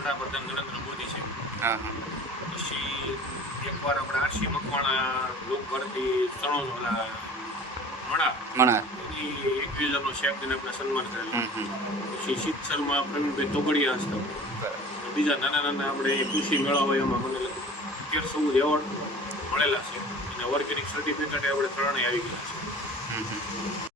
વડાપ્રધાન નરેન્દ્ર મોદી છે. હા પછી એકવાર આપણે આરસી મકવાણા લોક ભારતી સણો ઓલા મણા મણા. એની એકવીસ હજારનો શેખ આપણે સન્માન કરેલું. પછી શીતસરમાં પ્રવીણભાઈ તોગડિયા હતા બીજા નાના નાના આપણે કૃષિ મેળા હોય એમાં મને તેર ચૌદ એવોર્ડ મળેલા છે. અને ઓર્ગેનિક સર્ટિફિકેટ આપણે ત્રણેય આવી ગયા છે.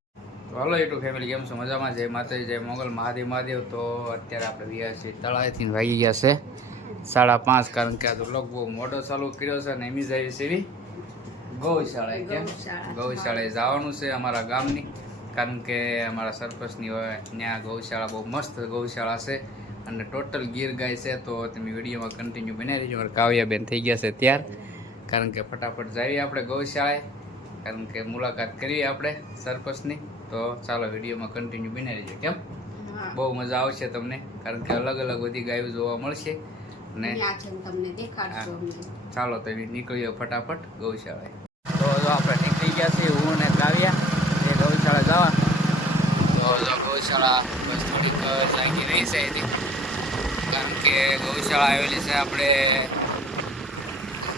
હાલો યુટ્યુબ ફેમિલી કેમ છો? મજામાં જય માતાજી જય મોગલ. મહાદેવ મહાદેવ. તો અત્યારે આપણે ગયા છીએ. તળાવેથી વાગી ગયા છે સાડા પાંચ કારણ કે આ તો લગભગ મોટો ચાલુ કર્યો છે ને એમી જાય સીવી ગૌશાળા કેમ? ગૌશાળા. ગૌશાળાએ જવાનું છે અમારા ગામની કારણ કે અમારા સરપંચની હોય ત્યાં ગૌશાળા બહુ મસ્ત ગૌશાળા છે અને ટોટલ ગીર ગાય છે. તો તમે વિડીયોમાં કન્ટિન્યુ બનાવી રહેજો કાવ્યાબેન થઈ ગયા છે ત્યાર કારણ કે ફટાફટ જઈએ આપણે ગૌશાળાએ. કારણ કે મુલાકાત કરીએ આપણે સરપંચની તો ચાલો વિડીયોમાં કન્ટિન્યુ બની રહેજો કેમ? બહુ મજા આવશે તમને કારણ કે અલગ અલગ બધી ગાયો જોવા મળશે અને ને. ચાલો તો નીકળીએ ફટાફટ ગૌશાળાએ. તો જો આપણે નીકળી ગયા છીએ હું ને કાવ્યા એ ગૌશાળા જવા તો જો ગૌશાળા બસ થોડીક લાગી રહી છે કારણ કે ગૌશાળા આવેલી છે આપણે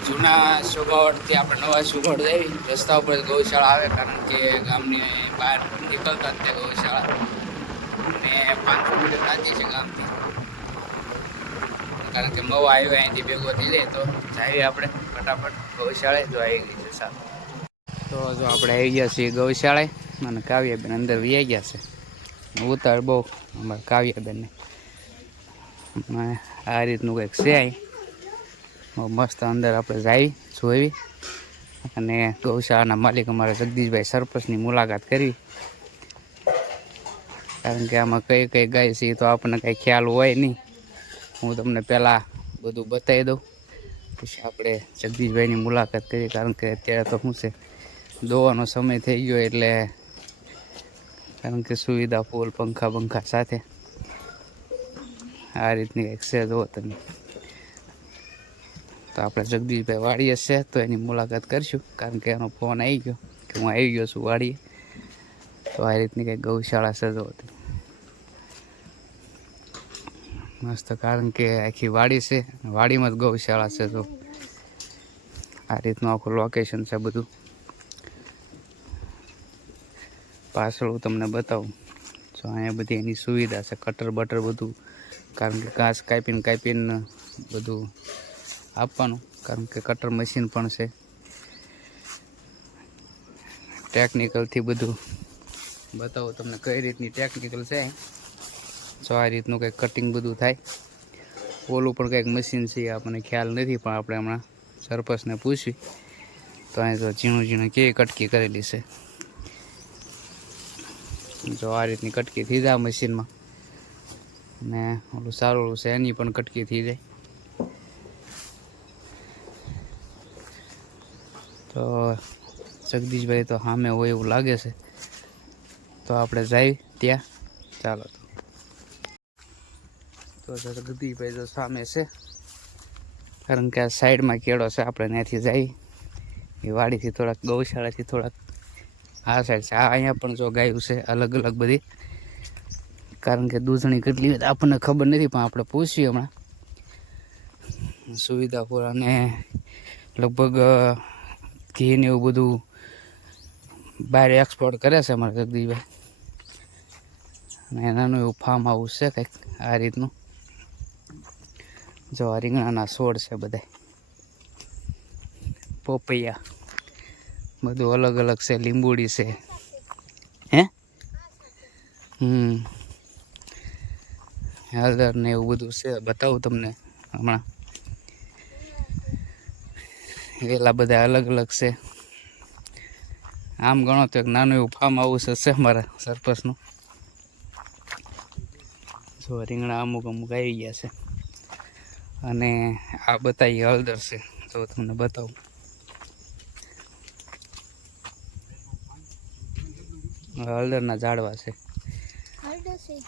જૂના સુગવડથી આપણે નવા સુગવડ જઈ રસ્તા ઉપર ગૌશાળા આવે, કારણ કે ગામની બહાર નીકળતા જ તે ગૌશાળા. અને પાંચસો મીટર રાજી છે ગામથી કારણ કે મવા આવ્યો અહીંથી ભેગો થઈ જાય તો જઈએ આપણે ફટાફટ. ગૌશાળાએ જો આવી ગઈ છે સારું તો જો આપણે આવી ગયા છીએ ગૌશાળાએ અને કાવ્યાબેન અંદર વ્યાઈ ગયા છે. ઉતાર બહુ અમારા કાવ્યાબેનને. આ રીતનું કંઈક છે અહીં. મસ્ત અંદર આપણે જઈ જોઈ. અને ગૌશાળાના માલિક અમારા જગદીશભાઈ સરપંચની મુલાકાત કરી. કારણ કે આમાં કઈ કઈ ગાય છે તો આપણને કંઈ ખ્યાલ હોય નહીં. હું તમને પહેલાં બધું બતાવી દઉં. પછી આપણે જગદીશભાઈની મુલાકાત કરી, કારણ કે અત્યારે તો શું છે, દોવાનો સમય થઈ ગયો એટલે કારણ કે સુવિધા ફૂલ પંખા પંખા સાથે. આ રીતની કંઈક હોય તમે તો આપણે જગદીશભાઈ વાડીએ છે, તો એની મુલાકાત કરીશું. કારણ કે એનો ફોન આવી ગયો કે હું આવી ગયો છું વાડીએ. તો આ રીતની કંઈક ગૌશાળા છે હતી. મસ્ત કારણ કે આખી વાડી છે, વાડીમાં જ ગૌશાળા છે તો આ રીતનું આખું લોકેશન છે બધું. પાછળ હું તમને બતાવું. તો અહીંયા બધી એની સુવિધા છે કટર બટર બધું. કારણ કે ઘાસ કાપીને કાપીને બધું આપવાનું, કારણ કે કટર મશીન પણ છે. ટેકનિકલથી બધું. બતાવો તમને કઈ રીતની ટેકનિકલ છે. જો આ રીતનું કંઈક કટિંગ બધું થાય. ઓલું પણ કંઈક મશીન છે આપણને ખ્યાલ નથી, પણ આપણે હમણાં સરપંચને પૂછ્યું. તો અહીં તો ઝીણું ઝીણું કેવી કટકી કરેલી છે. જો આ રીતની કટકી થઈ જાય મશીનમાં ને ઓલું સારું છે, એની પણ કટકી થઈ જાય. તો જગદીશભાઈ તો સામે હોય એવું લાગે છે. તો આપણે જઈ ત્યાં. ચાલો તો. જગદીશભાઈ તો સામે છે. કારણ કે આ સાઈડમાં કેળો છે, આપણે ત્યાંથી જઈ. એ વાડીથી થોડાક ગૌશાળાથી થોડાક આ સાઈડ છે. આ અહીંયા પણ જો ગાયું છે, અલગ અલગ બધી. કારણ કે દૂધણી કેટલી આપણને ખબર નથી, પણ આપણે પૂછીએ હમણાં. સુવિધાપુર અને લગભગ ઘી ને એવું બધું બહાર એક્સપોર્ટ કરે છે અમારા જગદીશભાઈ. અને એનાનું એવું ફાર્મ હાઉસ છે કંઈક, આ રીતનું. જો રીંગણાના છોડ છે બધા. પોપૈયા. બધું અલગ અલગ છે, લીંબુડી છે. હે? હમ. હળદર ને એવું બધું છે, બતાવું તમને હમણાં. વેલા બધા અલગ અલગ છે. આમ ગણો તો એક નાનું એવું ફાર્મ હાઉસ હશે મારા સરપંચનું જો રીંગણા અમુક અમુક આવી ગયા છે. અને આ બતાવી હળદર છે. તો તમને બતાવું. હળદરના ઝાડવા છે.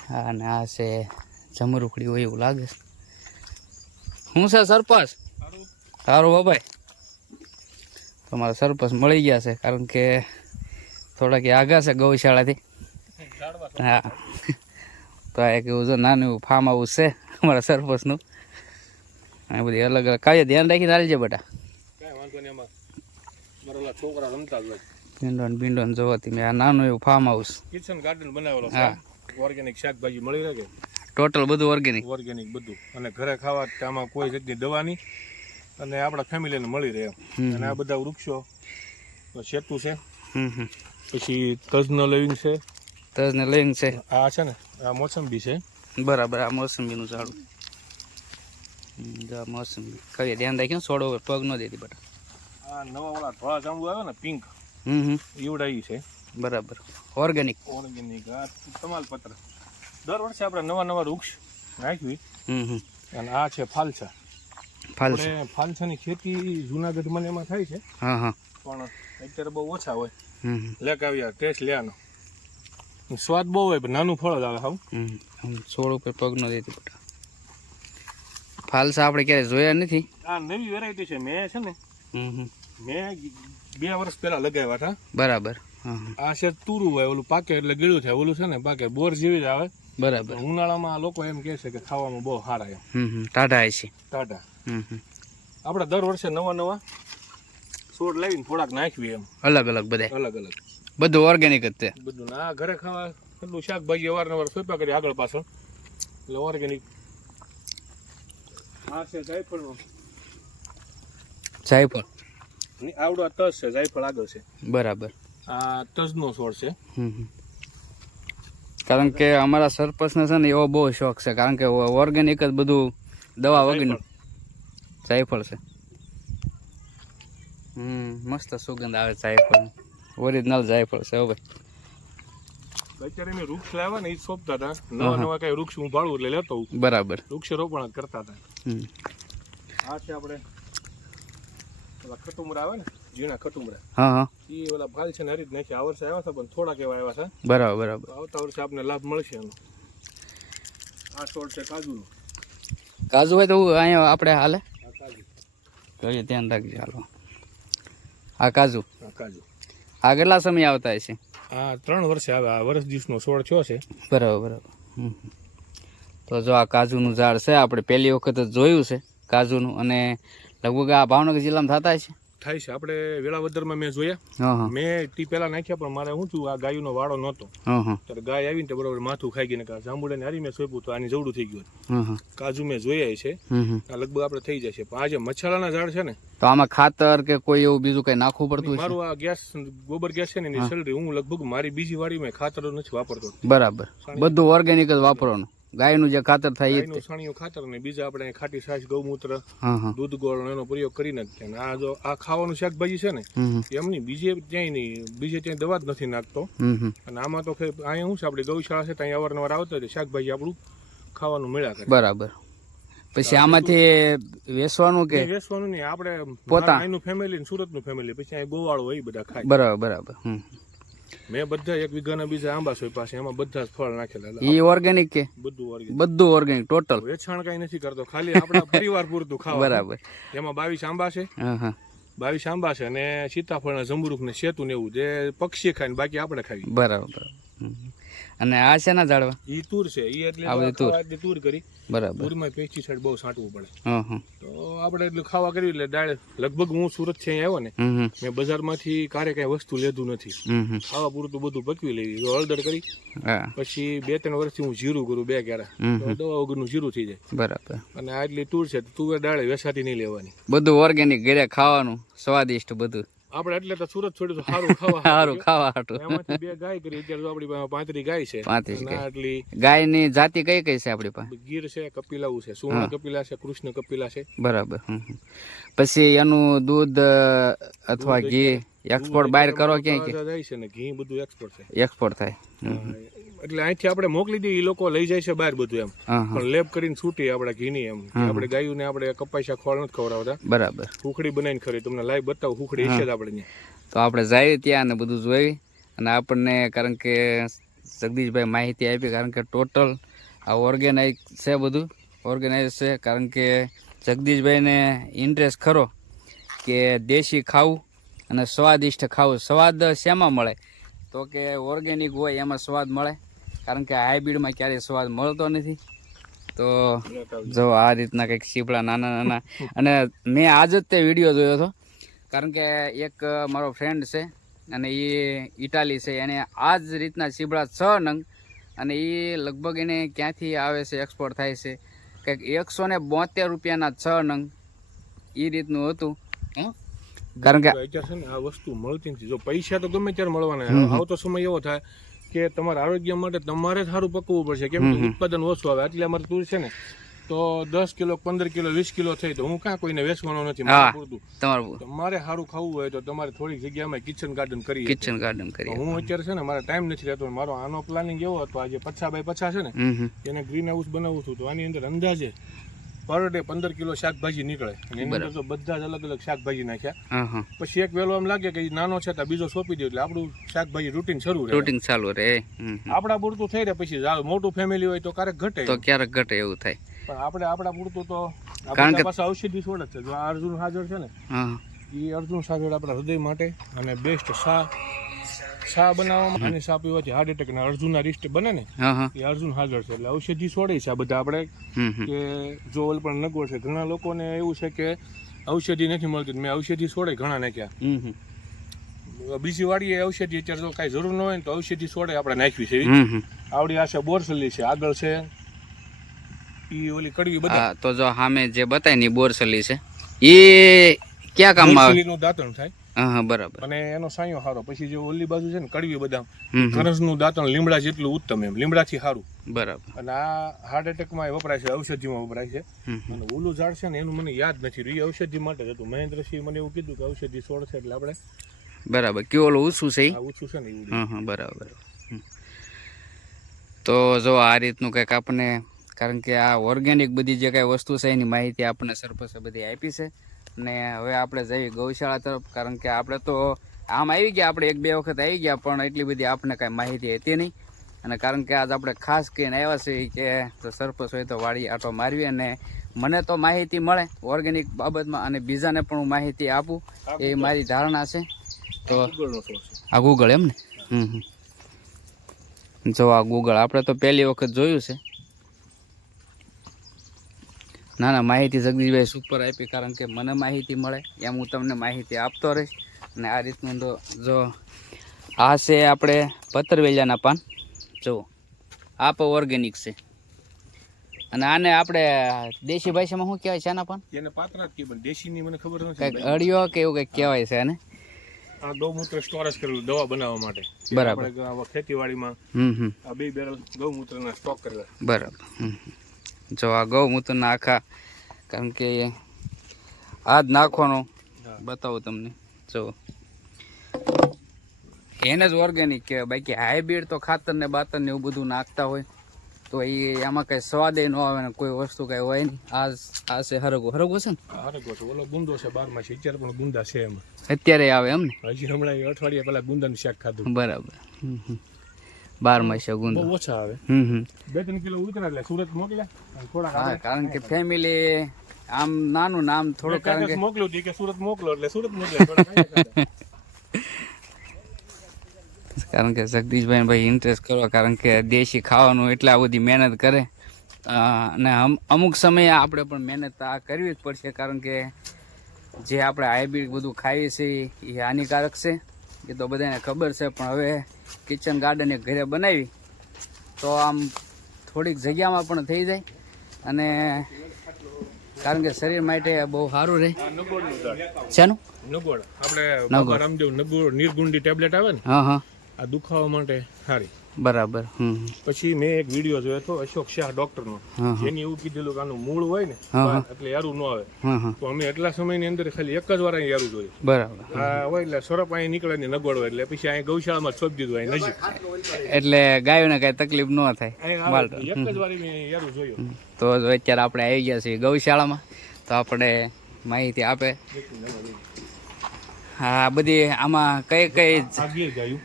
હા અને આ છે જમરૂખડી હોય એવું લાગે છે. શું છે સરપંચ સારું. બાબાઈ તમારા સરપંચ મળી ગયા છે કારણ કે થોડાક આગા છે ગૌશાળાથી. હા. તો આ એક એવું જો નાનું એવું ફાર્મ હાઉસ છે અમારા સરપંચનું. આ બધી અલગ અલગ કાંઈ ધ્યાન રાખીને હાલજે બેટા. મારા ભીંડોન ભીંડોન જોવાથી મેં આ નાનું એવું ફાર્મ હાઉસ કિચન ગાર્ડન બનાવેલો હા. ઓર્ગેનિક શાકભાજી મળી રહે ટોટલ બધું ઓર્ગેનિક ઓર્ગેનિક બધું. અને ઘરે ખાવા આમાં કોઈ જાતની દવા નહીં? અને આપણા ફેમિલીને મળી રહે અને આ બધા વૃક્ષો સેતુ છે. પછી તજનો લવિંગ છે. તજને લઈને છે. આ છે ને આ મોસંબી છે. બરાબર આ મોસંબીનું ઝાડું. જા મોસંબી. કઈ ધ્યાન રાખ્યું છોડો પગ ન દેતી બેટા. આ નવા વાળા ધોળા જાંબુ આવે ને પિંક હમ હમ. ઈવડા છે. બરાબર. ઓર્ગેનિક ઓર્ગેનિક આ તમાલપત્ર. દર વર્ષે આપણે નવા નવા વૃક્ષ હમ. અને આ છે ફાલસા. ફાલસ ફાલસાની ખેતી જુનાગઢ મને એમાં થાય છે. હા હા. પણ અત્યારે બહુ ઓછા હોય. હમ હમ, લેક આવ્યા ટેસ્ટ લેવાનો સ્વાદ બહુ હોય પણ નાનું ફળ જ આવે હાવ. સોડ ઉપર પગ ન દેતી બેટા. ફાલસા આપણે ક્યારે જોયા નથી? આ નવી વેરાયટી છે મેં છે ને મેં બે વર્ષ પહેલા લગાવ્યા હતા. બરાબર. આ છે તુરું હોય ઓલું પાકે એટલે ગીળું થાય ઓલું છે ને પાકે બોર જેવી જ આવે. બરાબર. ઉનાળામાં આ લોકો એમ કહે છે કે ખાવામાં બહુ સારા એમ. ટાટા છે. ટાટા આપણે દર વર્ષે નવા નવા છોડ લાવીને થોડાક નાખવી એમ. અલગ અલગ બધા અલગ અલગ. બધું ઓર્ગેનિક જ છે બધું ને આ ઘરે ખાવા એટલું શાકભાજી અવારનવાર સોંપ્યા કરી આગળ પાછળ. એટલે ઓર્ગેનિક આ છે જાયફળનો જાયફળ? આવડો આ તજ છે જાયફળ આગળ છે. બરાબર. આ તજનો છોડ છે. હમ હમ. કારણ કે અમારા સરપંચને છે ને એવો બહુ શોખ છે કારણ કે ઓર્ગેનિક જ બધું દવા વગરનું જાયફળ છે હમ મસ્ત સુગંધ આવે જાયફળ ઓરિજિનલ જાયફળ છે હો ભાઈ. અત્યારે મેં વૃક્ષ લાવ્યા ને એ સોંપતા હતા. નવા નવા કઈ વૃક્ષ હું ભાડું એટલે લેતો બરાબર. વૃક્ષ રોપણ કરતા હતા. આ છે આપણે ઓલા ખટુમરા આવે ને ઝીણા ખટુમરા. હા હા. એ ઓલા ભાલ છે ને હરી જ નાખ્યા આ વર્ષે આવ્યા હતા પણ થોડાક એવા આવ્યા છે બરાબર બરાબર. આવતા વર્ષે આપને લાભ મળશે એનો. આ છોડ છે કાજુનો. કાજુ હોય તો અહીંયા આપણે હાલે. કરીએ ધ્યાન રાખજો હાલો. આ કાજુ. કાજુ. આ કેટલા સમય આવતા હશે? આ ત્રણ વર્ષે આવે આ વર્ષ દિવસનો છોડ થયો છે. બરાબર બરાબર. તો જો આ કાજુનું ઝાડ છે આપણે પહેલી વખત જ જોયું છે કાજુનું અને લગભગ આ ભાવનગર જિલ્લામાં થતા છે થાય છે. આપણે વેળાવદરમાં મેં જોયા. મેં ટી પહેલા નાખ્યા પણ મારે શું થયું આ ગાયનો વાળો નહોતો. ત્યારે ગાય આવીને બરોબર માથું ખાઈ ગઈ ને કા જાંબુડાને હારી મેં સોંપ્યું તો આની જવડું થઈ ગયું. કાજુ મેં જોયા છે. આ લગભગ આપણે થઈ જશે. પણ આ જે મચ્છાલાના ઝાડ છે ને. તો આમાં ખાતર કે કોઈ એવું બીજું કઈ નાખવું પડતું મારું આ ગેસ ગોબર ગેસ છે ને એની સેલરી હું લગભગ મારી બીજી વાડીમાં ખાતર નથી વાપરતો બરાબર. બધું ઓર્ગેનિક જ વાપરવાનું. ગાયનું જે ખાતર થાય એ છાણિયું ખાતર ને બીજા આપણે ખાટી છાશ ગૌમૂત્ર દૂધ ગોળ એનો પ્રયોગ કરીને જ. અને આ જો આ ખાવાનું શાકભાજી છે ને. એમની બીજે ક્યાંય નહીં બીજે ક્યાંય દવા જ નથી નાખતો. અને આમાં તો અહીંયા શું છે આપણી ગૌશાળા છે ત્યાં અવારનવાર આવતા હોય શાકભાજી આપણું ખાવાનું મળ્યા કરે. બરાબર. પછી આમાંથી વેચવાનું કે? વેચવાનું નહીં. આપણે પોતા. એનું ફેમિલી ને સુરતનું ફેમિલી પછી અહીં ગોવાળો હોય બધા ખાય. બરાબર બરાબર. મેં બધા એક વીઘાના બીજા આંબા સોય પાસે એમાં બધા જ ફળ નાખેલા એ ઓર્ગેનિક કે? બધું ઓર્ગેનિક બધું ઓર્ગેનિક ટોટલ વેચાણ કઈ નથી કરતો ખાલી આપણા પરિવાર પૂરતું ખાવા બરાબર. એમાં બાવીસ આંબા છે. હા હા. બાવીસ આંબા છે અને સીતાફળના જમરૂખ ને સેતુ ને એવું જે પક્ષી ખાય ને બાકી આપણે ખાવી બરાબર. અને આ છે ના ઝાડવા? ઈ તુર છે. ઈ એટલે આ બધી તુર. કરી. બરાબર. તૂરમાં પેસ્ટિસાઇડ બહુ છાંટવું પડે. હા હા. તો આપણે એટલું ખાવા કરી એટલે ડાળ લગભગ હું સુરત છે આવ્યો ને મેં બજારમાંથી કારે કઈ વસ્તુ લેધું નથી. ખાવા પૂરતું બધું પકવી લેવી હળદર કરી. પછી બે ત્રણ વર્ષથી હું જીરું કરું બે ક્યારે. દવા વગરનું જીરું થઈ જાય. બરાબર. અને આટલી તુર છે તો તુવેર ડાળે વેસાતી નહીં લેવાની. બધું ઓર્ગેનિક ઘરે ખાવાનું સ્વાદિષ્ટ બધું. આપણે એટલે તો સુરત છોડ્યું સારું ખાવા સારું ખાવા હાટું. એમાંથી બે ગાય કરી. અત્યારે તો આપણી પાસે પાંત્રી ગાય છે. પાંત્રીસ આટલી ગાયની જાતિ કઈ કઈ છે આપણી પાસે? ગીર છે કપિલાવું છે સુવર્ણ કપિલા છે કૃષ્ણ કપિલા છે. બરાબર. પછી એનું દૂધ અથવા ઘી એક્સપોર્ટ બહાર કરો ક્યાંય જાય છે ને ઘી બધું એક્સપોર્ટ થાય. એક્સપોર્ટ થાય. એટલે અહીંથી આપણે મોકલી દઈએ એ લોકો લઈ જાય છે બહાર બધું એમ. પણ લેબ કરીને છૂટી આપણે ઘીની એમ. આપણે ગાયું ને આપણે કપાસિયા ખોળ નથી ખવડાવતા. બરાબર. હુખડી બનાવીને ખરી. તમને લાઈવ બતાવું હુખડી છે જ આપણે તો આપણે જઈએ ત્યાં અને બધું જોઈ અને આપણને કારણ કે જગદીશભાઈ માહિતી આપી કારણ કે ટોટલ આ ઓર્ગેનાઇઝ છે બધું. ઓર્ગેનાઇઝ છે કારણ કે જગદીશભાઈને ઇન્ટરેસ્ટ ખરો કે દેશી ખાવું અને સ્વાદિષ્ટ ખાવું. સ્વાદ શેમાં મળે? તો કે ઓર્ગેનિક હોય એમાં સ્વાદ મળે. કારણ કે હાઇબ્રિડમાં ક્યારેય સ્વાદ મળતો નથી. તો જો આ રીતના કંઈક શીપડા નાના નાના. અને મેં આજ જ તે વીડિયો જોયો હતો. કારણ કે એક મારો ફ્રેન્ડ છે અને એ ઇટાલી છે. એને આ જ રીતના શીપડા છ નંગ અને એ લગભગ એને ક્યાંથી આવે છે એક્સપોર્ટ થાય છે. કંઈક એકસો ને બોતેર રૂપિયાના છ નંગ એ રીતનું હતું. હં? કારણ કે આ વસ્તુ મળતી નથી. જો પૈસા તો ગમે ત્યારે મળવાના. આવતો સમય એવો થાય કે તમારા આરોગ્ય માટે તમારે સારું પકવવું પડશે. કેમ કે. ઉત્પાદન ઓછું આવે એટલે અમારે તુર છે ને તો દસ કિલો પંદર કિલો વીસ કિલો થઈ તો હું કાં કોઈને વેચવાનો નથી મારે પૂરતું. તમારે. સારું ખાવું હોય તો તમારે થોડીક જગ્યામાં કિચન ગાર્ડન કરી કિચન ગાર્ડન કરી હું અત્યારે છે ને મારા ટાઈમ નથી રહેતો મારો આનો પ્લાનિંગ એવો હતો આજે પછા બાય પછા છે ને એને ગ્રીન હાઉસ બનાવું છું તો આની અંદર અંદાજે પર ડે પંદર કિલો શાકભાજી નીકળે. અને એની અંદર તો બધા જ અલગ અલગ શાકભાજી નાખ્યા. પછી એક વેલો એમ લાગે કે નાનો છે તો બીજો સોંપી દે એટલે આપણું શાકભાજી રૂટીન શરૂ રહે. રૂટીન ચાલુ રહે. આપણા પૂરતું થઈ રહે પછી મોટું ફેમિલી હોય તો ક્યારેક ઘટે. તો ક્યારેક ઘટે એવું થાય. પણ આપણે આપણા પૂરતું તો કારણ કે- પાછા ઔષધિ છોડ જ છે. જો આ અર્જુન હાજર છે ને એ અર્જુન સાજર આપણા હૃદય માટે અને બેસ્ટ શા શા બનાવવામાં અને શા પીવાથી હાર્ટ એટેક ના અર્જુનના રિસ્ટ બને ને એ અર્જુન હાજર છે. એટલે ઔષધિ છોડે છે આ બધા આપણે કે જો ઓલ પણ નગવડ છે. ઘણા લોકોને એવું છે કે ઔષધિ નથી મળતી મેં ઔષધિ છોડે ઘણા નાખ્યા બીજી વાડીએ ઔષધિ અત્યારે જો કાંઈ જરૂર ન હોય તો ઔષધિ છોડે આપણે નાખવી છે. આવડી આ છે બોરસલી છે આગળ છે. ઈ ઓલી કડવી બધા. તો જો સામે જે બતાયની બોરસલી છે. એ ક્યાં કામમાં બોરસલીનું દાંતણ થાય. હા બરાબર. અને એનો સાયો સારો પછી જે ઓલી બાજુ છે ને કડવી બદામ હમ. દાંતણ લીમડા જેટલું ઉત્તમ એમ. લીમડાથી સારું બરાબર. અને આ હાર્ટ એટેકમાં વપરાય છે ઔષધિમાં વપરાય છે. અને ઓલું ઝાડ છે ને એનું મને યાદ નથી રહ્યું. ઔષધિ માટે જ હતું. મહેન્દ્રસિંહ મને એવું કીધું કે ઔષધિ છોડ છે એટલે આપણે બરાબર. કયો ઓલું ઊંચું છે? ઓછું છે ને એવું હા હા બરાબર. તો જો આ રીતનું કંઈક આપણને કારણ કે આ ઓર્ગેનિક બધી જે કાંઈ વસ્તુ છે એની માહિતી આપણને સરપંચે બધી આપી છે. અને હવે આપણે જઈએ ગૌશાળા તરફ કારણ કે આપણે તો આમ આવી ગયા આપણે એક બે વખત આવી ગયા પણ એટલી બધી આપણને કાંઈ માહિતી હતી નહીં. અને કારણ કે આજ આપણે ખાસ કહીને આવ્યા છીએ કે સરપંચ હોય તો વાડી આટો મારવી અને મને તો માહિતી મળે ઓર્ગેનિક બાબતમાં અને બીજાને પણ હું માહિતી આપું એ મારી ધારણા છે. તો આ ગૂગલ એમ ને? હમ હમ. જો આ ગૂગલ આપણે તો પહેલી વખત જોયું છે. ના ના માહિતી જગદીશભાઈ સુપર આપી કારણ કે મને માહિતી મળે એમ હું તમને માહિતી આપતો રહીશ. અને આ રીતનું તો જો આ છે આપણે પતરવેલિયાના પાન. જુઓ આ પણ ઓર્ગેનિક છે. અને આને આપણે દેશી ભાષામાં શું કહેવાય છે આના પાન? એને પાત્રા જ પણ દેશીની મને ખબર કંઈક નથી અડિયો કે એવું કંઈક કહેવાય છે આને? આ ગૌમૂત્ર સ્ટોરેજ કરેલું દવા બનાવવા માટે. બરાબર. ખેતીવાડીમાં હમ હમ. આ બે બેરલ ગૌમૂત્રના સ્ટોક કરેલા. બરાબર હમ. જો આ ગૌમૂત્રના આખા કારણ કે આ જ નાખવાનો. બતાવું તમને. જો. એને જ ઓર્ગેનિક કહેવાય. બાકી હાઇબ્રિડ તો ખાતર ને બાતર ને એવું બધું નાખતા હોય તો એ એમાં કઈ સ્વાદ ન આવે ને કોઈ વસ્તુ કઈ હોય નહીં. આ આ છે હરગો. હરગો છે ને? હરગો છે. ઓલો ગુંદો છે બારમાં છે. અત્યારે પણ ગુંદા છે એમાં. અત્યારે આવે એમ ને? હજી હમણાં અઠવાડિયા પહેલા ગુંદાનું શાક ખાધું. બરાબર. બાર ગુંદો બહુ ઓછા આવે. હમ હમ. બે ત્રણ કિલો ઉતરા એટલે સુરત મોકલ્યા થોડા હા કારણ કે ફેમિલી આમ નાનું નામ થોડું કારણ કે મોકલું કે સુરત મોકલો એટલે સુરત મોકલ્યા. કારણ કે જગદીશભાઈ ભાઈ ઇન્ટરેસ્ટ કરો કારણ કે દેશી ખાવાનું એટલા બધી મહેનત કરે. અને અમુક સમયે આપણે પણ મહેનત આ કરવી જ પડશે કારણ કે જે આપણે હાઇબ્રિડ બધું ખાઈએ છીએ એ હાનિકારક છે. એ તો બધાને ખબર છે પણ હવે કિચન ગાર્ડન એક ઘરે બનાવી. તો આમ થોડીક જગ્યામાં પણ થઈ જાય અને કારણ કે શરીર માટે બહુ સારું રહે. શેનું? નગોળ. આપણે નગોળ નિર્ગુંડી ટેબ્લેટ આવે ને? હા હા. આ દુખાવા માટે સારી. બરાબર. પછી મેં એક વીડિયો જોયો હતો અશોક શાહ ડોક્ટર નો જેની એવું કીધેલું કે આનું મૂળ હોય ને. એટલે યારું ન આવે. તો અમે એટલા સમયની અંદર ખાલી એક જ વાર અહીં યારું જોયું. બરાબર. હા હોય એટલે સરપ અહીં નીકળે ને નગોડ હોય એટલે પછી અહીં ગૌશાળામાં સોંપી દીધું અહીં નજીક. એટલે ગાયોને કઈ તકલીફ ન થાય એક જ વાર મેં યારું જોયું. તો અત્યારે આપણે આવી ગયા છીએ ગૌશાળામાં તો આપણે માહિતી આપે. હા બધી આમાં કઈ કઈ ગાયું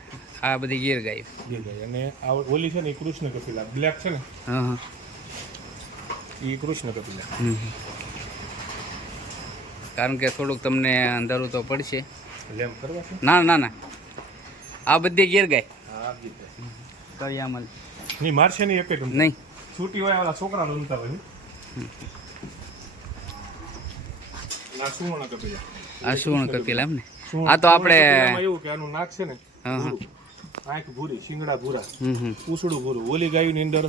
આ બધી ગીર ગાય. ગીર ગાય. અને આ ઓલી છે ને એ કૃષ્ણ કપિલા બ્લેક છે ને? હા હા. એ કૃષ્ણ કપિલા. કારણ કે થોડુંક તમને અંધારું તો પડશે. લેમ્પ કરવા છે? ના ના ના. આ બધી ગીર ગાય. હા ગીર કરિયામલ નહીં મારશે નહીં એક નહીં. છૂટી હોય ઓલા છોકરા રમતા હોય આ સુવર્ણ કપિલા. આ સુવર્ણ કપિલા એમ ને? આ તો આપણે એવું કે આનું નાક છે ને હા, હા. આંખ ભૂરી શિંગડા ભૂરા. પૂછડું ભૂરું. ઓલી ગાયની અંદર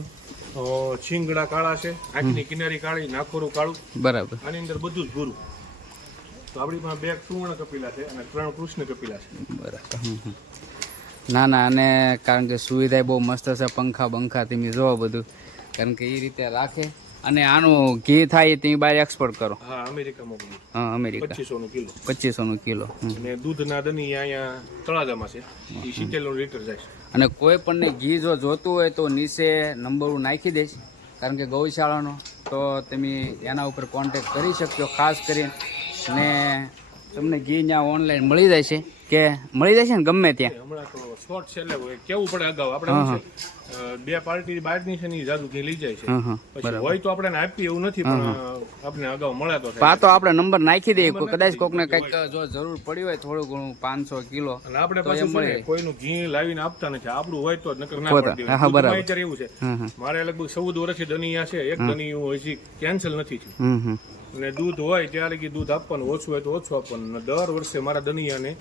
શિંગડા કાળા છે આંખની કિનારી કાળી નાખોરું કાળું. બરાબર. આની અંદર બધું જ ભૂરું. તો આપણી પાસે બે સુવર્ણ કપિલા છે અને ત્રણ કૃષ્ણ કપિલા છે. બરાબર. ના ના અને કારણ કે સુવિધા બહુ મસ્ત છે પંખા બંખા તમે જોવો બધું. કારણ કે એ રીતે રાખે. અને આનું ઘી થાય તે બહાર એક્સપોર્ટ કરો. હા અમેરિકા મોકલું હા અમેરિકા. પચીસો નું કિલો. પચીસોનું કિલો. હમ. અને દૂધના દની અહીંયા તળાજામાં છે. એ સિત્તેર લીટર જાય અને કોઈ પણને ઘી જો જોતું હોય તો નીચે નંબર હું નાખી દઈશ. કારણ કે ગૌશાળાનો તો તમે એના ઉપર કોન્ટેક્ટ કરી શકશો ખાસ કરીને. ને તમને ઘી ત્યાં ઓનલાઈન મળી જાય છે. કે મળી જાય છે ને ગમે ત્યાં? હમણાં તો શોર્ટ છે એટલે કેવું પડે અગાઉ? આપણે બે પાર્ટી બહારની છે ને જાદુ ઘી લઈ જાય છે. પછી હોય તો આપણે આપીએ એવું નથી પણ આપણે અગાઉ મળ્યા તો પા તો આપણે નંબર નાખી દઈએ કોઈ કદાચ કોકને કંઈક જો જરૂર પડી હોય થોડું ઘણું પાંચસો કિલો અને આપણે પાછું કોઈનું ઘી લાવીને આપતા નથી. આપણું હોય તો નકર ના ખોટા. પડતી હા, બરાબર. અત્યારે એવું છે. મારે લગભગ ચૌદ વર્ષથી દનિયા છે એક દનિયું હજી કેન્સલ નથી થયું. અને દૂધ હોય ત્યારે કે દૂધ આપવાનું ઓછું હોય તો ઓછું આપવાનું. અને દર વર્ષે મારા દનિયાને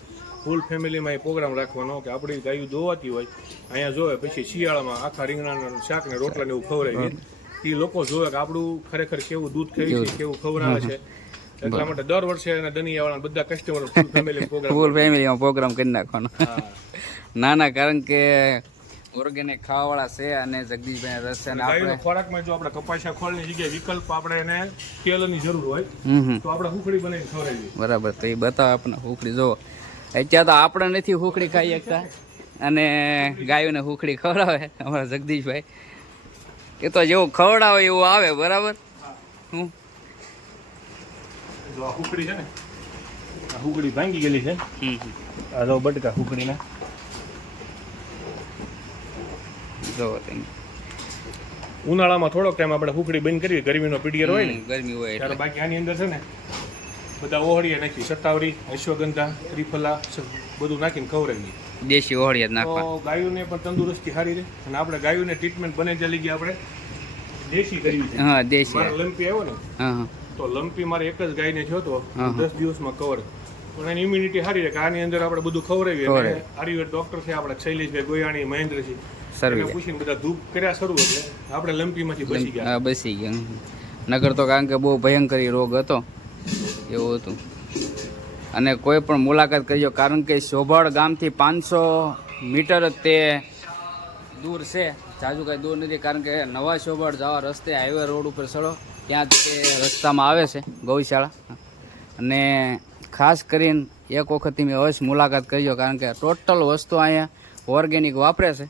ફૂલ ફેમિલીમાં એ પ્રોગ્રામ રાખવાનો કે આપણી ગાયું દોવાતી હોય અહીંયા જોવે પછી શિયાળામાં આખા રીંગણાનું શાક ને રોટલા ને એવું ખવડાવીએ એ લોકો જોવે કે આપણું ખરેખર કેવું દૂધ ખાઈ છે કેવું ખવડાવે છે. એટલા માટે દર વર્ષે એના દનિયાવાળા બધા customer full family programme full ફેમિલીમાં પ્રોગ્રામ કરી નાખવાનો. ના ના કારણ કે ઓર્ગેનિક ખાવાવાળા છે અને જગદીશભાઈ રસ છે અને આપણે ખોરાકમાં જો આપણે કપાસિયા ખોળની જગ્યાએ વિકલ્પ આપણે એને તેલની જરૂર હોય તો આપણે હુખડી બનાવીને ખવડાવીએ. બરાબર તો એ બતાવો આપણે હુકડી જોવો અત્યારે તો આપણે નથી હુખડી ખાઈ શકતા. અને ગાયોને હુખડી ખવડાવે. અમારા જગદીશભાઈ. એ તો જેવું ખવડાવે એવું આવે બરાબર? હું? હુકડી છે ને હુકડી ભાંગી ગયેલી છે. જો બટકા હુકડીના તમે. ઉનાળામાં થોડોક ટાઈમ આપણે હુકડી બંધ કરીએ ગરમીનો પીડિયર હોય ને. ગરમી હોય ત્યારે બાકી આની અંદર છે ને બધા ઓહળીએ નાખી સત્તાવરી અશ્વગંધા ત્રિફલા બધું નાખીને ખવડાવીએ. દેશી ઓહળી જ નાખવા. ગાયોને પણ તંદુરસ્તી સારી રહે અને આપણે ગાયોને ટ્રીટમેન્ટ બને ચાલી ગઈ આપણે દેશી કરવી છે. હા દેશી. લંપી આવ્યો ને હા તો લંપી મારે એક જ ગાયને થયો તો. દસ દિવસમાં કવર પણ એની ઇમ્યુનિટી સારી રહે કે આની અંદર આપણે બધું ખવડાવીએ આયુર્વેદ ડોક્ટર છે આપણે શૈલેષભાઈ ગોયાણી મહેન્દ્રસિંહ. સરવી પૂછીને બધા ધૂપ કર્યા શરૂ એટલે આપણે લંપીમાંથી બચી ગયા. બસી ગયા. નગર તો કારણ કે બહુ ભયંકરી રોગ હતો. એવું હતું. અને કોઈ પણ મુલાકાત કરજો, કારણ કે શોભાડ ગામથી પાંચસો મીટર તે દૂર છે. જાજુ કાંઈ દૂર નથી, કારણ કે નવા શોભાડ જવા રસ્તે હાઈવે રોડ ઉપર ચડો, ત્યાં તે રસ્તામાં આવે છે, ગૌશાળા. અને ખાસ કરીને એક વખત મેં અવશ્ય મુલાકાત કરજો, કારણ કે ટોટલ વસ્તુ અહીંયા ઓર્ગેનિક વાપરે છે.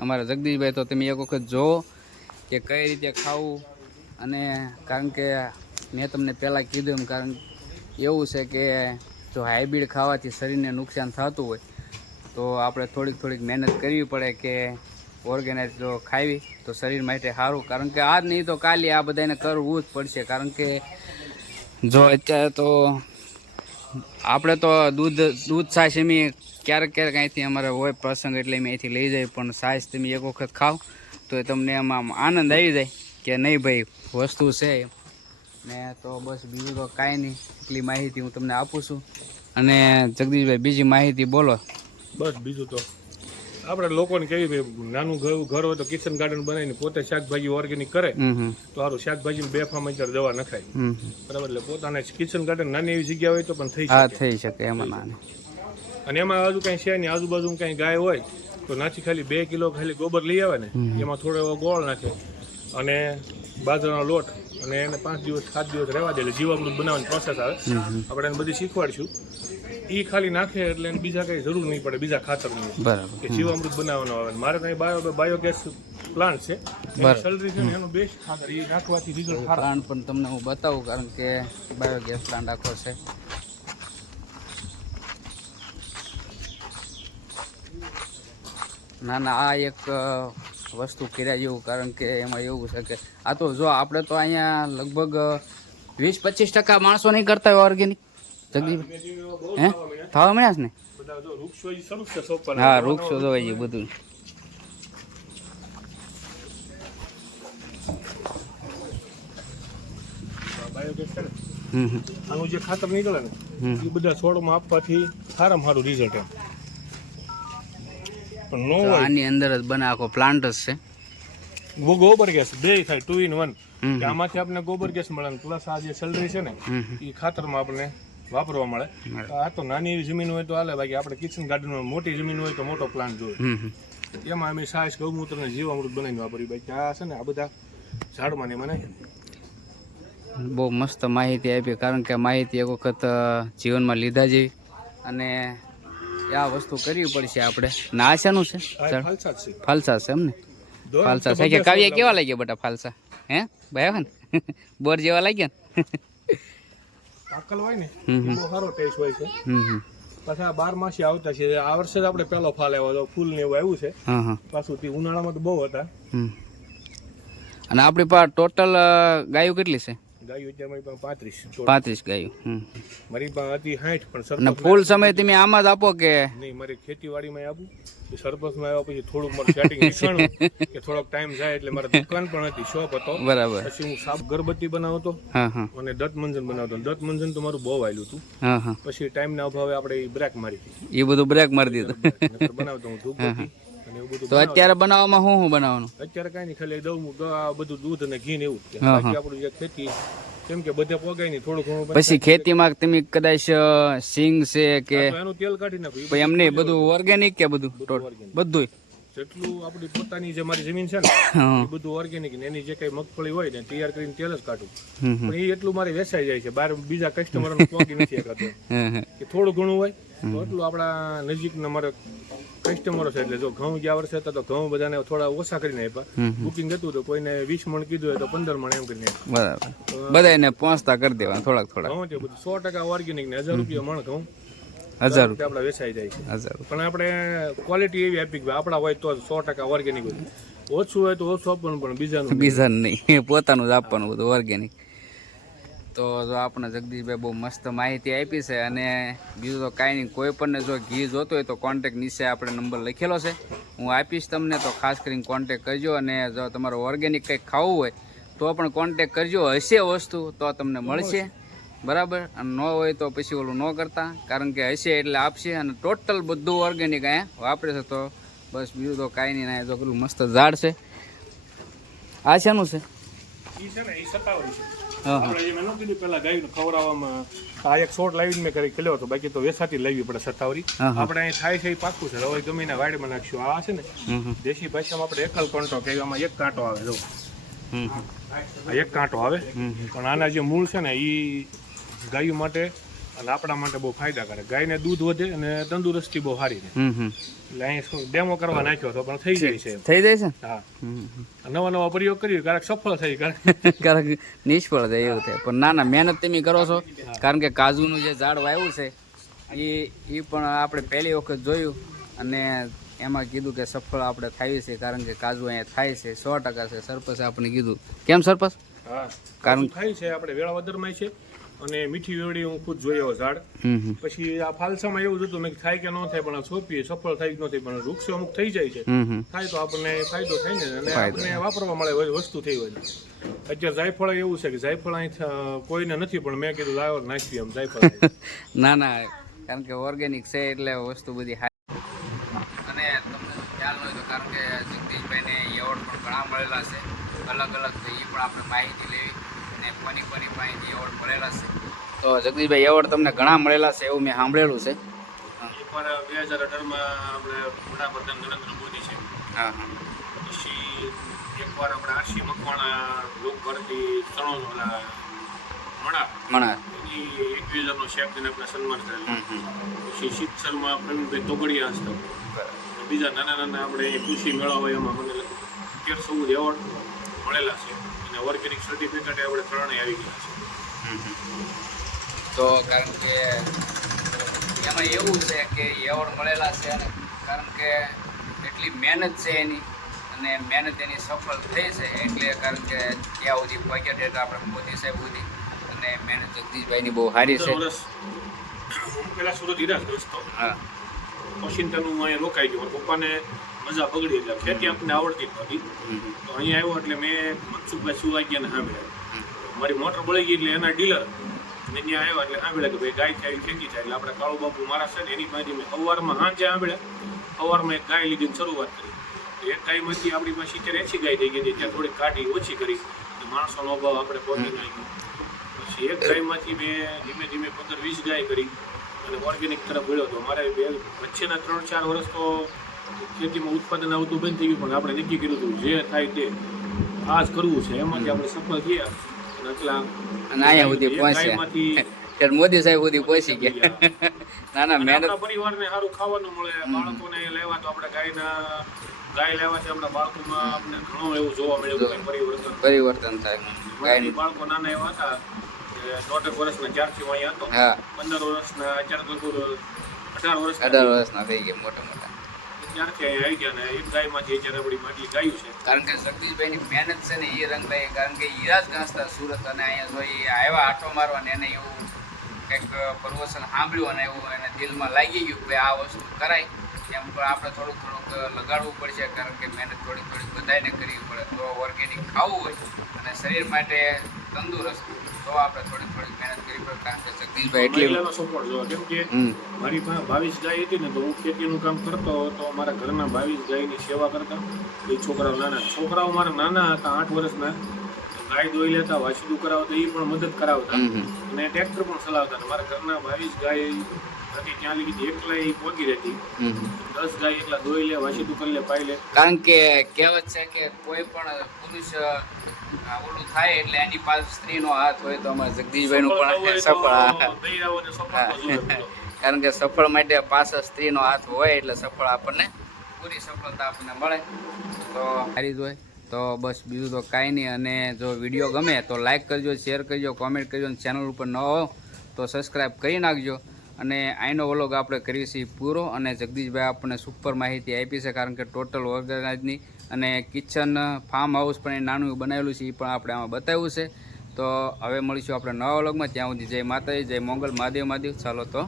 અમારા જગદીશભાઈ તો તમે એક વખત જુઓ કે કઈ રીતે ખાવું અને કારણ કે મેં તમને પહેલાં કીધું એમ, કારણ એવું છે કે જો હાઇબ્રિડ ખાવાથી શરીરને નુકસાન થતું હોય, તો આપણે થોડીક થોડીક મહેનત કરવી પડે કે ઓર્ગેનાઇઝ જો ખાવી, તો શરીર માટે સારું. કારણ કે આજ નહીં તો કાલે આ બધાને કરવું જ પડશે. કારણ કે જો અત્યારે તો આપણે તો દૂધ દૂધ છાશ એમ ક્યારેક ક્યારેક અહીંથી અમારે હોય પ્રસંગ એટલે અમે અહીંથી લઈ જાય, પણ છાશ તમે એક વખત ખાવ, તો તમને એમાં આનંદ આવી જાય કે નહીં ભાઈ, વસ્તુ છે. ને તો બસ બીજું તો કાંઈ નહીં. એટલી માહિતી હું તમને આપું છું. અને જગદીશભાઈ બીજી માહિતી બોલો. બસ બીજું તો. આપણે લોકોને કેવી નાનું ઘર ઘર હોય તો કિચન ગાર્ડન બનાવીને પોતે શાકભાજી ઓર્ગેનિક કરે તો સારું શાકભાજી બે ફામ અત્યારે દવા નખાય. બરાબર એટલે પોતાને કિચન ગાર્ડન નાની એવી જગ્યા હોય તો પણ થઈ હા થઈ શકે એમાં અને એમાં હજુ કઈ છે નહીં આજુબાજુ કઈ ગાય હોય તો નાચી ખાલી બે કિલો ખાલી ગોબર લઈ આવે ને એમાં થોડો એવો ગોળ નાખે. અને બાજરાનો લોટ અને એને પાંચ દિવસ સાત દિવસ રહેવા દે એટલે જીવામૃત બનાવવાની પ્રોસેસ આવે. આપણે એને બધી શીખવાડશું. એ ખાલી નાખે એટલે બીજા કઈ જરૂર નહીં પડે બીજા ખાતરની બરાબર. કે જીવામૃત બનાવવાનો આવે. મારે કઈ બાયો બાયોગેસ પ્લાન્ટ છે. સલરી છે એનું બેસ્ટ ખાતર એ નાખવાથી રિઝલ્ટ પ્લાન્ટ પણ તમને હું બતાવું કારણ કે બાયોગેસ પ્લાન્ટ આખો છે. ના ના આ એક વસ્તુ કર્યા જેવું કારણ કે એમાં એવું છે કે આ તો જો આપણે તો અહીંયા લગભગ વીસ પચીસ ટકા માણસો નહીં કરતા હોય ઓર્ગેનિક જગદીપ હે થવા મળ્યા. છે ને. હા વૃક્ષો જોવાય છે બધું. આનું જે ખાતર નીકળે ને એ બધા છોડમાં આપવાથી સારામાં સારું રિઝલ્ટ એમ. પણ નો આની અંદર જ બને આખો પ્લાન્ટ જ છે. ગોબર ગેસ બે થાય ટુ ઇન વન આમાંથી આપણને ગોબર ગેસ મળે પ્લસ આ જે સેલરી છે ને. એ ખાતરમાં આપણને વાપરવા મળે. આ તો નાની એવી જમીન હોય તો હાલે બાકી આપણે કિચન ગાર્ડનમાં મોટી જમીન હોય તો મોટો પ્લાન્ટ જોઈએ. એમાં અમે સાસ ગૌમૂત્ર ને જીવામૃત બનાવીને વાપરી બાકી આ છે ને આ બધા ઝાડમાં ને મને બહુ મસ્ત માહિતી આપી કારણ કે માહિતી એક વખત જીવનમાં લીધા જેવી. અને આ વસ્તુ કરવી પડશે આપણે. ના શાનું છે? ફાલસા છે. એમ ને? ફાલસા. છે કે કાવ્ય કેવા લાગ્યા બટા ફાલસા? હે? ભાઈ ને? બોર જેવા લાગ્યા ને પાકલ હોય ને બહુ સારો ટેસ્ટ હોય છે. પાછા આ બાર માસી આવતા છે. આ વર્ષે જ આપણે પહેલો ફાલ આવ્યો હતો ફૂલ ને એવું આવ્યું છે. પાછું તે ઉનાળામાં તો બહુ હતા. અને આપણી પાસે ટોટલ ગાયો કેટલી છે? ગાયું અત્યારે મારી પાસે પાંત્રીસ પાંત્રીસ ગાયો મારી પાસે હતી સાઠ પણ સરપંચ ફૂલ સમય તમે આમાં જ આપો કે? નહીં મારી ખેતીવાડીમાં આપું. સરપંચમાં આવ્યા પછી થોડુંક મારું સેટિંગ કે થોડોક ટાઈમ જાય એટલે મારા દુકાન પણ હતી શોપ હતો. બરાબર. પછી હું સાપ ગરબત્તી બનાવતો અને દત્ત મંજન બનાવતો. દત્ત મંજન તો મારું બહુ આવેલું હતું. પછી ટાઈમ ટાઈમના અભાવે આપણે બ્રેક મારી એ બધું બ્રેક મારી દીધું. બનાવતો હું તો અત્યારે બનાવવામાં શું શું બનાવવાનું? અત્યારે કઈ નહીં ખાલી દઉં બધું દૂધ અને ઘી ને એવું. બાકી આપણું જે ખેતી કેમ કે બધે પોગાય નહીં થોડું ઘણું પછી ખેતીમાં તમે કદાચ સિંગ છે કે એનું તેલ કાઢી નાખ્યું પછી એમ નહીં બધું ઓર્ગેનિક કે બધું? બધું જેટલું આપણી પોતાની જે મારી જમીન છે ને એ બધું ઓર્ગેનિક ને એની જે કઈ મગફળી હોય ને તૈયાર કરીને તેલ જ કાઢું. પણ એ એટલું મારે વેચાઈ જાય છે. બહાર બીજા કસ્ટમર પહોંચી નથી. કે થોડું ઘણું હોય તો એટલું આપણા નજીકના મારે કસ્ટમરો છે એટલે જો ઘઉં ગયા વર્ષે હતા તો ઘઉં બધાને થોડા ઓછા કરીને આપ્યા. બુકિંગ હતું તો કોઈને વીસ મણ કીધું હોય તો પંદર મણ એમ કરીને બરાબર. બરાબર બધાને પહોંચતા કરી દેવા થોડાક થોડા ઘઉં છે બધું સો ટકા ઓર્ગેનિક ને હજાર રૂપિયા મણ ઘઉં. હજાર રૂપિયા. આપણા વેચાઈ જાય છે. હજાર પણ આપણે ક્વોલિટી એવી આપી કે આપણા હોય તો સો ટકા ઓર્ગેનિક હોય. ઓછું હોય તો ઓછું આપવાનું પણ બીજાનું બીજાનું નહીં. પોતાનું જ આપવાનું બધું ઓર્ગેનિક તો જો આપણે જગદીશભાઈ બહુ મસ્ત માહિતી આપી છે અને બીજું તો કાંઈ નહીં કોઈ પણ જો ઘી જોતો હોય તો કોન્ટેક નીચે આપણે નંબર લખેલો છે. હું આપીશ તમને તો ખાસ કરીને કોન્ટેક કરજો અને જો તમારું ઓર્ગેનિક કંઈક ખાવું હોય તો પણ કોન્ટેક કરજો. હશે વસ્તુ તો તમને મળશે. બરાબર? અને ન હોય તો પછી ઓલું ન કરતા. કારણ કે હશે એટલે આપશે અને ટોટલ બધું ઓર્ગેનિક અહીંયા વાપરે છે તો બસ બીજું તો કાંઈ નહીં ના તો પેલું મસ્ત ઝાડ છે. આ શેનું છે? ઈ છે ને આપણે મેં કીધું પેલા ગાયનું ખવડાવવામાં આ એક શોટ લાવીને મેં કરી ખેલ્યો હતો. બાકી તો વેસાતી લાવવી પડે સત્તાવરી. આપણે અહીં થાય છે એ પાકું છે. હવે ગમે એના વાડમાં નાખશું. આ છે ને દેશી ભાષામાં આપણે એકલ કંટો કે આમાં એક કાંટો આવે જો એક કાંટો આવે. પણ આના જે મૂળ છે ને એ ગાયું માટે અને આપણા માટે બહુ ફાયદાકારક. ગાયને દૂધ વધે અને તંદુરસ્તી બહુ સારી રહે. એટલે અહીં ડેમો કરવા નાખ્યો હતો પણ થઈ જાય છે થઈ જાય છે? હા. નવા નવા પ્રયોગ કર્યો ક્યારેક સફળ થઈ ક્યારેક નિષ્ફળ થાય એવું થાય પણ ના ના મહેનત તમે કરો છો. કારણ કે કાજુનું જે ઝાડ વાવ્યું છે એ એ પણ આપણે પહેલી વખત જોયું અને એમાં કીધું કે સફળ આપણે થાય છે કારણ કે કાજુ અહીંયા થાય છે સો ટકા છે. સરપંચે આપણે કીધું. કેમ સરપંચ? કારણ થાય છે આપણે વેળાવદરમાં છે. અને મીઠી વેવડી હું ખુદ જોયો ઝાડ. પછી આ ફાલસામાં એવું જ હતું મેં થાય કે ન થાય પણ આ સોંપીએ સફળ થાય કે ન થાય પણ વૃક્ષો અમુક થઈ જાય છે. થાય તો આપણને ફાયદો થાય ને અને આપણને વાપરવા મળે વસ્તુ થઈ હોય અત્યારે જાયફળ એવું છે કે જાયફળ અહીં કોઈને નથી પણ મેં કીધું લાવો નાખી એમ જાયફળ. ના ના કારણ કે ઓર્ગેનિક છે એટલે વસ્તુ બધી અને તમને ખ્યાલ હોય તો કારણ કે જગદીશભાઈને એવોર્ડ પણ ઘણા મળેલા છે. અલગ અલગ એ પણ આપણે માહિતી લેવી. અને કોની કોની માહિતી એવોર્ડ મળેલા છે. તો જગદીશભાઈ એવોર્ડ તમને ઘણા મળેલા છે એવું મેં સાંભળેલું છે. એકવાર બે હજાર અઢારમાં આપણે વડાપ્રધાન નરેન્દ્ર મોદી છે. હા હા. પછી એકવાર આપણે આરસી મકવાણા લોક ભારતી સણોનો ઓલા મણા. મણા. એની એકવીસ હજારનો શેખ દિને આપણે સન્માન કરેલું. હમ હમ. શર્મા પ્રવીણભાઈ તોગડિયા હસ્તો બીજા નાના નાના આપણે કૃષિ મેળા હોય એમાં મને તેર ચૌદ એવોર્ડ મળેલા છે. અને ઓર્ગેનિક સર્ટિફિકેટ આપણે ત્રણેય આવી ગયા છે. તો કારણ કે એમાં એવું છે કે એવોર્ડ મળેલા છે અને કારણ કે એટલી મહેનત છે એની અને મહેનત એની સફળ થઈ છે એટલે કારણ કે ત્યાં સુધી પહોંચ્યા છે આપણે મોદી સાહેબ સુધી અને મહેનત જગદીશભાઈની બહુ સારી છે. પેલા સુરત હીરાગ્રસ્ત દોસ્તો હા. વોશિંગ્ટન હું અહીંયા રોકાઈ ગયો. પપ્પાને મજા બગડી એટલે ખેતી આપણને આવડતી નહોતી. તો અહીંયા આવ્યો એટલે મેં મનસુખભાઈ સુવાગ્યાને સાંભળ્યા. મારી મોટર બળી ગઈ એટલે એના ડીલર ને ત્યાં આવ્યા એટલે સાંભળ્યા કે ભાઈ ગાય થાય ખેતી થાય એટલે આપણે કાળુ બાપુ મારા છે ને એની પાસે મેં સવારમાં સાંજે સાંભળ્યા. સવારમાં એક ગાય લીધીને શરૂઆત કરી. એક ગાયમાંથી આપણી પાસે સિત્તેર એસી ગાય થઈ ગઈ હતી ત્યાં થોડીક કાઢી ઓછી કરી. માણસોનો અભાવ આપણે પહોંચી નાખ્યો. પછી એક ગાયમાંથી મેં ધીમે ધીમે પંદર વીસ ગાય કરી. અને ઓર્ગેનિક તરફ વળ્યો હતો અમારે બે વચ્ચેના ત્રણ ચાર વર્ષ તો ખેતીમાં ઉત્પાદન આવતું બંધ થઈ ગયું પણ આપણે નક્કી કર્યું હતું જે થાય તે આ જ કરવું છે. એમાંથી આપણે સફળ થયા અને એટલા અહીંયા સુધી પહોંચ્યા. મોદી સાહેબ સુધી પહોંચી ગયા. ના ના મહેનત પરિવારને સારું ખાવાનું મળે બાળકોને લેવા તો આપણે ગાયના ગાય લેવાથી આપણા બાળકોમાં આપણે ઘણું એવું જોવા મળ્યું પરિવર્તન. પરિવર્તન થાય. ગાય બાળકો નાના એવા હતા દોઢેક વર્ષના જ્યારથી હું અહીંયા હતો. હા. પંદર વર્ષના અત્યારે તો અઢાર વર્ષ અઢાર વર્ષના થઈ ગયા મોટા મોટા. ત્યારથી અહીંયા આવી ગયા ને એક ગાયમાંથી અત્યારે આપણી માટલી ગાયું છે. કારણ કે જગદીશભાઈની મહેનત છે ને એ રંગભાઈ કારણ કે ઘાસતા સુરત અને અહીંયા જો એ આવ્યા આટો મારવા ને એને એવું કંઈક પ્રવચન સાંભળ્યું અને એવું એને દિલમાં લાગી ગયું કે આ વસ્તુ કરાય. એમ પણ આપણે થોડુંક થોડુંક લગાડવું પડશે કારણ કે મહેનત થોડી થોડી બધાને કરવી પડે. તો ઓર્ગેનિક ખાવું હોય અને શરીર માટે તંદુરસ્ત તો આપણે થોડી થોડી મહેનત કરવી પડે કારણ કે જગદીશભાઈ એટલી સપોર્ટ જોવો કેમ કે મારી પાસે બાવીસ ગાય હતી ને તો હું ખેતીનું કામ કરતો તો મારા ઘરના બાવીસ ગાયની સેવા કરતા. એ છોકરાઓ નાના. છોકરાઓ મારા નાના હતા આઠ વર્ષના. ગાય દોઈ લેતા વાસીદું કરાવતા એ પણ મદદ કરાવતા. અને ટ્રેક્ટર પણ ચલાવતા મારા ઘરના બાવીસ ગાય હતી ત્યાં લીધી એકલા એ પોગી રહેતી. દસ ગાય એકલા દોઈ લે વાસીદું કરી લે પાઈ લે. કારણ કે કહેવત છે કે કોઈ પણ પુરુષ ઓલું થાય એટલે એની પાસે સ્ત્રીનો હાથ હોય તો અમારે જગદીશભાઈનું પણ સફળ. કારણ કે સફળ માટે પાછળ સ્ત્રીનો હાથ હોય એટલે સફળ આપણને પૂરી સફળતા આપણને મળે. તો જ હોય. તો બસ બીજું તો કાંઈ નહીં. અને જો વીડિયો ગમે તો લાઇક કરજો શેર કરજો કોમેન્ટ કરજો અને ચેનલ ઉપર ન હો તો સબસ્ક્રાઈબ કરી નાખજો. અને આઈનો વ્લોગ આપણે કરીએ છીએ પૂરો. અને જગદીશભાઈ આપણને સુપર માહિતી આપી છે કારણ કે ટોટલ ઓર્ગેનાઇઝની અને કિચન ફાર્મ હાઉસ પણ એ નાનું બનાવેલું છે, એ પણ આપણે આમાં બતાવ્યું છે. તો હવે મળીશું આપણે નવા વ્લોગમાં ત્યાં સુધી જય માતાજી, જય મોંગલ, મહાદેવ મહાદેવ. ચાલો તો